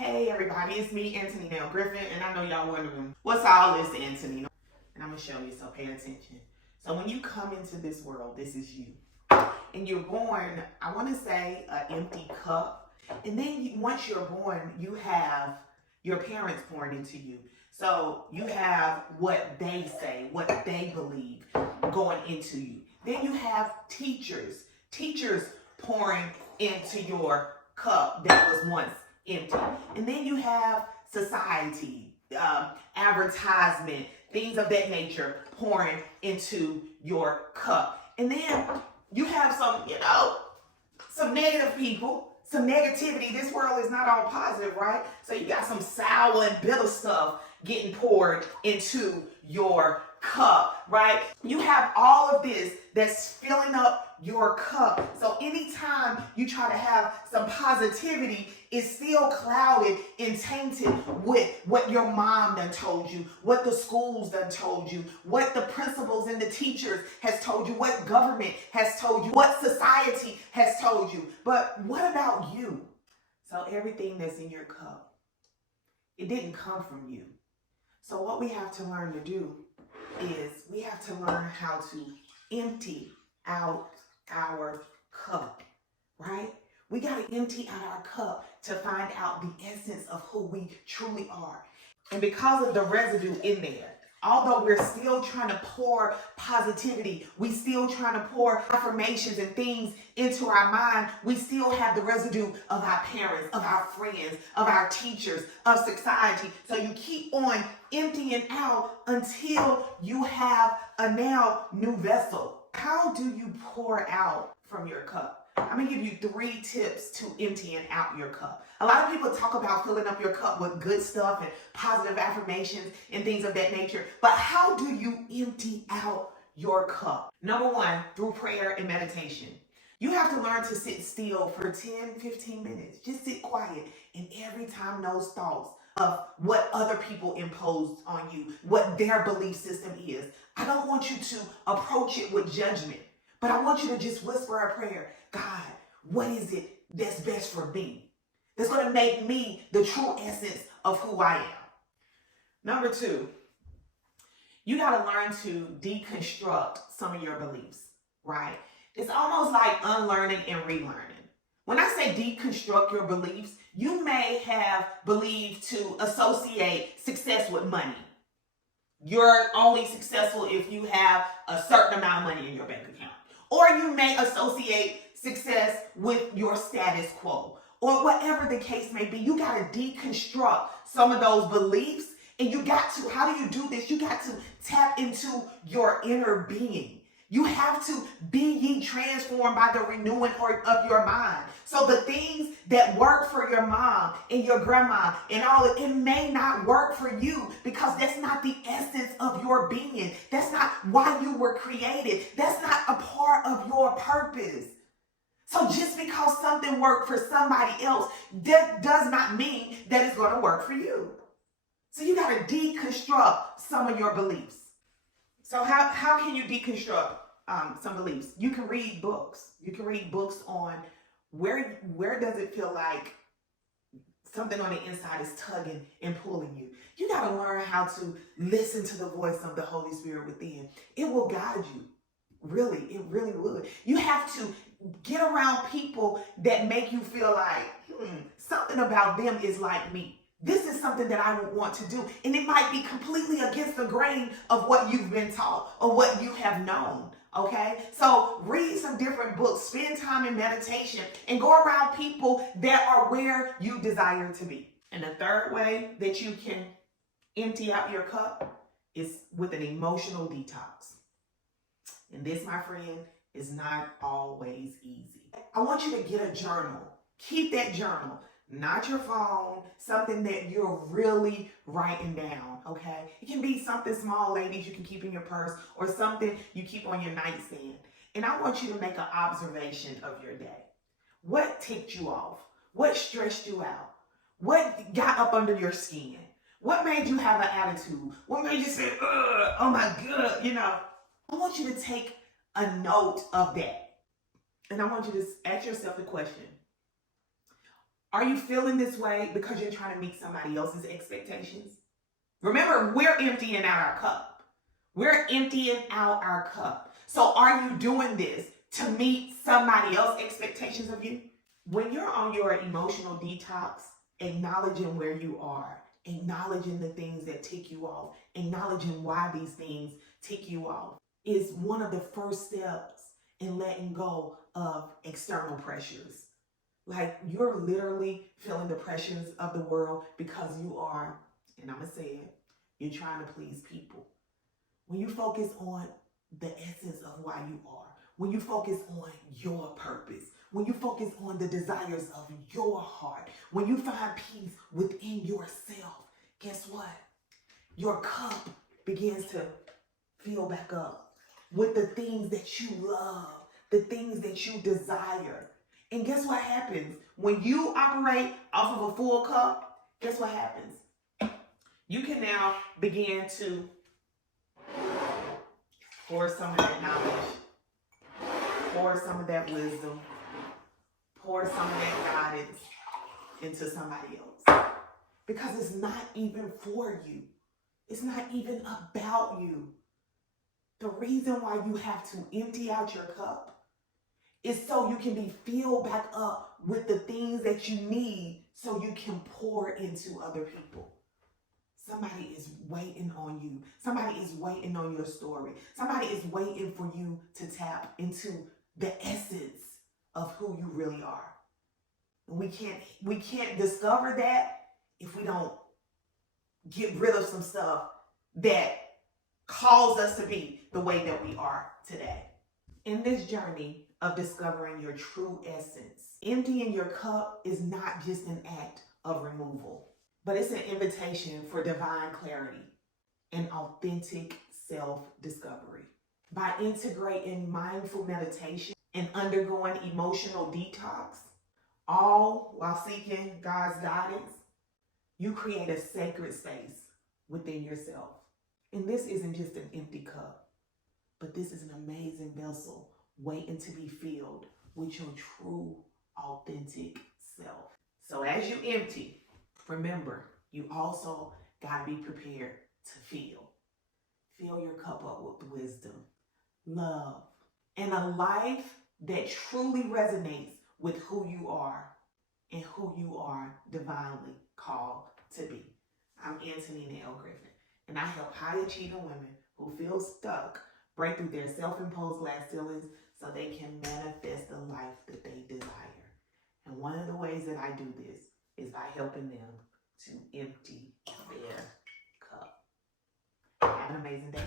Hey everybody, it's me, Antonino Griffin, and I know y'all wondering, what's all this, Antonino? And I'm gonna show you, so pay attention. So when you come into this world, this is you. And you're born, I wanna say, an empty cup. And then once you're born, you have your parents pouring into you. So you have what they say, what they believe going into you. Then you have teachers pouring into your cup that was once empty. And then you have society, advertisement, things of that nature pouring into your cup. And then you have some negative people, some negativity. This world is not all positive, right? So you got some sour and bitter stuff getting poured into your cup, right? You have all of this that's filling up your cup. So anytime you try to have some positivity, it's still clouded and tainted with what your mom done told you, what the schools done told you, what the principals and the teachers has told you, what government has told you, what society has told you. But what about you? So everything that's in your cup, it didn't come from you. So what we have to learn to do is we have to learn how to empty out our cup, right? We got to empty out our cup to find out the essence of who we truly are. And because of the residue in there, although we're still trying to pour positivity, we still trying to pour affirmations and things into our mind, we still have the residue of our parents, of our friends, of our teachers, of society. So you keep on emptying out until you have a now new vessel. How do you pour out from your cup? I'm going to give you 3 tips to emptying out your cup. A lot of people talk about filling up your cup with good stuff and positive affirmations and things of that nature. But how do you empty out your cup? Number 1, through prayer and meditation. You have to learn to sit still for 10, 15 minutes. Just sit quiet. And every time those thoughts of what other people imposed on you, what their belief system is, I don't want you to approach it with judgment. But I want you to just whisper a prayer. God, what is it that's best for me? That's going to make me the true essence of who I am. Number 2, you got to learn to deconstruct some of your beliefs, right? It's almost like unlearning and relearning. When I say deconstruct your beliefs, you may have believed to associate success with money. You're only successful if you have a certain amount of money in your bank account. Or you may associate success with your status quo. Or whatever the case may be, you got to deconstruct some of those beliefs. And you got to, how do you do this? You got to tap into your inner being. You have to be ye transformed by the renewing of your mind. So the things that work for your mom and your grandma and all, it may not work for you because that's not the essence of your being. That's not why you were created. That's not a part of your purpose. So just because something worked for somebody else, that does not mean that it's going to work for you. So you got to deconstruct some of your beliefs. So how can you deconstruct some beliefs? You can read books. You can read books on where does it feel like something on the inside is tugging and pulling you. You got to learn how to listen to the voice of the Holy Spirit within. It will guide you. Really, it really would. You have to get around people that make you feel like something about them is like me. This is something that I would want to do. And it might be completely against the grain of what you've been taught or what you have known. Okay? So read some different books, spend time in meditation, and go around people that are where you desire to be. And the third way that you can empty out your cup is with an emotional detox. And this, my friend, is not always easy. I want you to get a journal. Keep that journal. Not your phone, something that you're really writing down, okay? It can be something small, ladies, you can keep in your purse, or something you keep on your nightstand. And I want you to make an observation of your day. What ticked you off? What stressed you out? What got up under your skin? What made you have an attitude? What made you say, oh my God, I want you to take a a note of that. And I want you to ask yourself the question, Are you feeling this way because you're trying to meet somebody else's expectations? Remember, we're emptying out our cup. We're emptying out our cup. So are you doing this to meet somebody else's expectations of you? When you're on your emotional detox, acknowledging where you are, acknowledging the things that tick you off, acknowledging why these things tick you off is one of the first steps in letting go of external pressures. Like, you're literally feeling the pressures of the world because you are, and I'm going to say it, you're trying to please people. When you focus on the essence of why you are, when you focus on your purpose, when you focus on the desires of your heart, when you find peace within yourself, guess what? Your cup begins to fill back up with the things that you love, the things that you desire. And guess what happens? When you operate off of a full cup, guess what happens? You can now begin to pour some of that knowledge, pour some of that wisdom, pour some of that guidance into somebody else. Because it's not even for you. It's not even about you. The reason why you have to empty out your cup is so you can be filled back up with the things that you need so you can pour into other people. Somebody is waiting on you. Somebody is waiting on your story. Somebody is waiting for you to tap into the essence of who you really are. And we can't discover that if we don't get rid of some stuff that caused us to be the way that we are today. In this journey of discovering your true essence, emptying your cup is not just an act of removal, but it's an invitation for divine clarity and authentic self-discovery. By integrating mindful meditation and undergoing emotional detox, all while seeking God's guidance, you create a sacred space within yourself. And this isn't just an empty cup, but this is an amazing vessel waiting to be filled with your true, authentic self. So as you empty, remember, you also got to be prepared to fill. Fill your cup up with wisdom, love, and a life that truly resonates with who you are and who you are divinely called to be. I'm Anthony Nail Griffin, and I help high-achieving women who feel stuck break through their self-imposed glass ceilings so they can manifest the life that they desire. And one of the ways that I do this is by helping them to empty their cup. Have an amazing day.